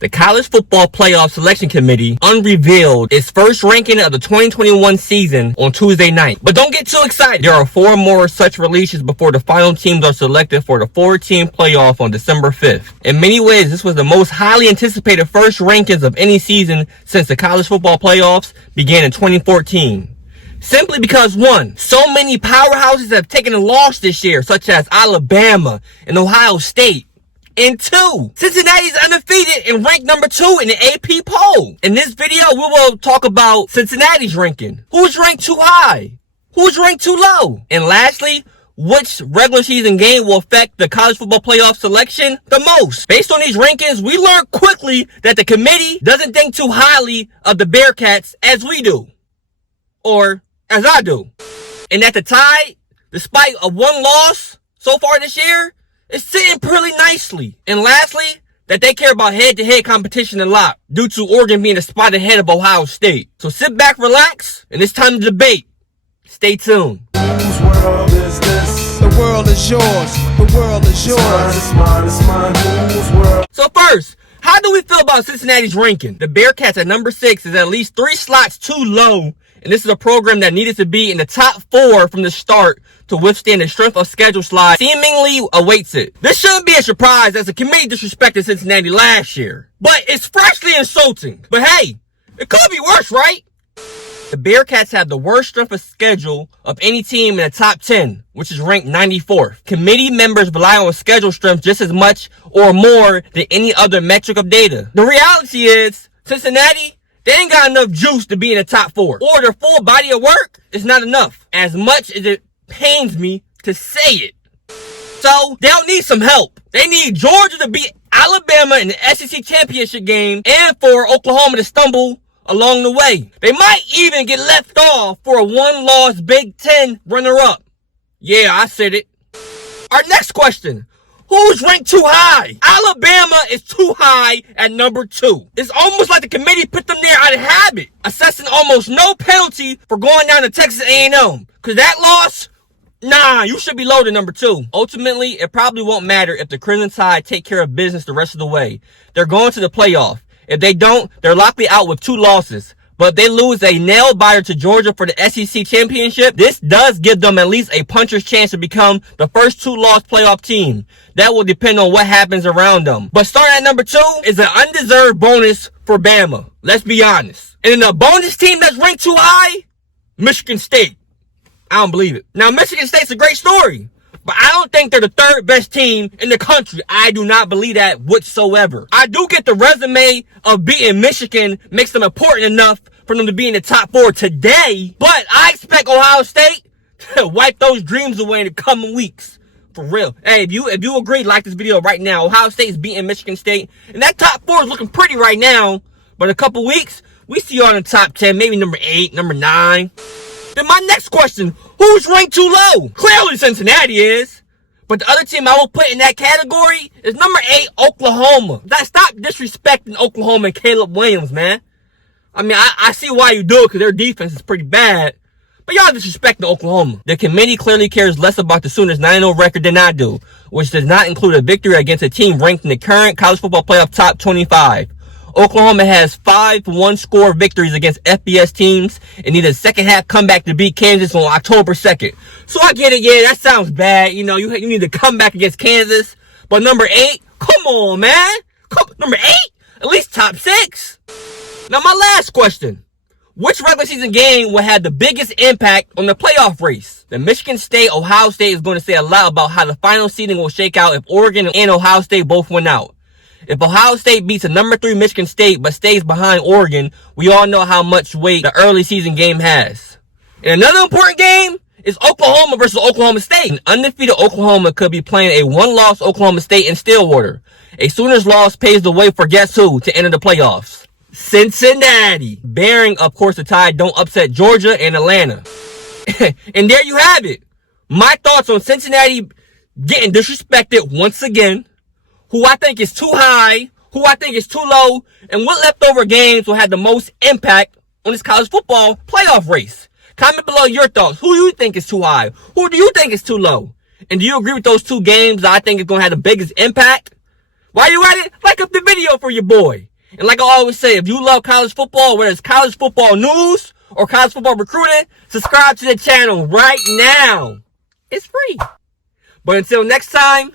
The College Football Playoff Selection Committee unveiled its first ranking of the 2021 season on Tuesday night. But don't get too excited. There are 4 more such releases before the final teams are selected for the 4-team playoff on December 5th. In many ways, this was the most highly anticipated first rankings of any season since the college football playoffs began in 2014. Simply because, 1, so many powerhouses have taken a loss this year, such as Alabama and Ohio State. And 2, Cincinnati is undefeated and ranked number 2 in the AP poll. In this video, we will talk about Cincinnati's ranking. Who's ranked too high? Who's ranked too low? And lastly, which regular season game will affect the college football playoff selection the most? Based on these rankings, we learned quickly that the committee doesn't think too highly of the Bearcats as we do. Or as I do. And that the Tide, despite a 1 loss so far this year, is sitting pretty nicely. And lastly, that they care about head-to-head competition a lot due to Oregon being a spot ahead of Ohio State. So sit back, relax, and it's time to debate. Stay tuned. Whose world is this? The world is yours. The world is yours. It's mine, it's mine, whose world? So first, how do we feel about Cincinnati's ranking? The Bearcats at number 6 is at least 3 slots too low, and this is a program that needed to be in the top 4 from the start to withstand the strength of schedule slide seemingly awaits it. This shouldn't be a surprise as the committee disrespected Cincinnati last year. But it's freshly insulting. But hey, it could be worse, right? The Bearcats have the worst strength of schedule of any team in the top 10, which is ranked 94th. Committee members rely on schedule strength just as much or more than any other metric of data. The reality is, Cincinnati, they ain't got enough juice to be in the top 4. Or their full body of work is not enough. As much as it pains me to say it. So, they'll need some help. They need Georgia to beat Alabama in the SEC championship game and for Oklahoma to stumble along the way. They might even get left off for a 1-loss Big Ten runner-up. Yeah, I said it. Our next question. Who's ranked too high? Alabama is too high at number 2. It's almost like the committee put them there out of habit, assessing almost no penalty for going down to Texas A&M. Because that loss, nah, you should be low to number 2. Ultimately, it probably won't matter if the Crimson Tide take care of business the rest of the way. They're going to the playoff. If they don't, they're likely out with 2 losses. But if they lose a nail-biter to Georgia for the SEC championship, this does give them at least a puncher's chance to become the first 2-loss playoff team. That will depend on what happens around them. But starting at number 2 is an undeserved bonus for Bama. Let's be honest. And in a bonus team that's ranked too high, Michigan State. I don't believe it. Now, Michigan State's a great story, but I don't think they're the 3rd best team in the country. I do not believe that whatsoever. I do get the resume of beating Michigan makes them important enough for them to be in the top 4 today, but I expect Ohio State to wipe those dreams away in the coming weeks. For real. Hey, if you agree, like this video right now. Ohio State is beating Michigan State, and that top 4 is looking pretty right now, but in a couple weeks, we see you on the top 10, maybe number 8, number 9. Then my next question, who's ranked too low? Clearly Cincinnati is. But the other team I will put in that category is number 8, Oklahoma. Stop disrespecting Oklahoma and Caleb Williams, man. I mean, I see why you do it because their defense is pretty bad. But y'all disrespecting Oklahoma. The committee clearly cares less about the Sooners' 9-0 record than I do, which does not include a victory against a team ranked in the current college football playoff top 25. Oklahoma has 5 one-score victories against FBS teams and needed a second-half comeback to beat Kansas on October 2nd. So I get it, yeah, that sounds bad. You know, you need to come back against Kansas. But number 8, come on, man. Number 8? At least top 6. Now, my last question. Which regular season game will have the biggest impact on the playoff race? The Michigan State-Ohio State is going to say a lot about how the final seeding will shake out if Oregon and Ohio State both win out. If Ohio State beats a number 3 Michigan State but stays behind Oregon, we all know how much weight the early season game has. And another important game is Oklahoma versus Oklahoma State. An undefeated Oklahoma could be playing a 1-loss Oklahoma State in Stillwater. A Sooners loss paves the way for guess who to enter the playoffs? Cincinnati. Bearing, of course, the Tide don't upset Georgia and Atlanta. And there you have it. My thoughts on Cincinnati getting disrespected once again. Who I think is too high, who I think is too low, and what leftover games will have the most impact on this college football playoff race. Comment below your thoughts. Who do you think is too high? Who do you think is too low? And do you agree with those 2 games that I think is going to have the biggest impact? While you at it, like up the video for your boy. And like I always say, if you love college football, whether it's college football news or college football recruiting, subscribe to the channel right now. It's free. But until next time,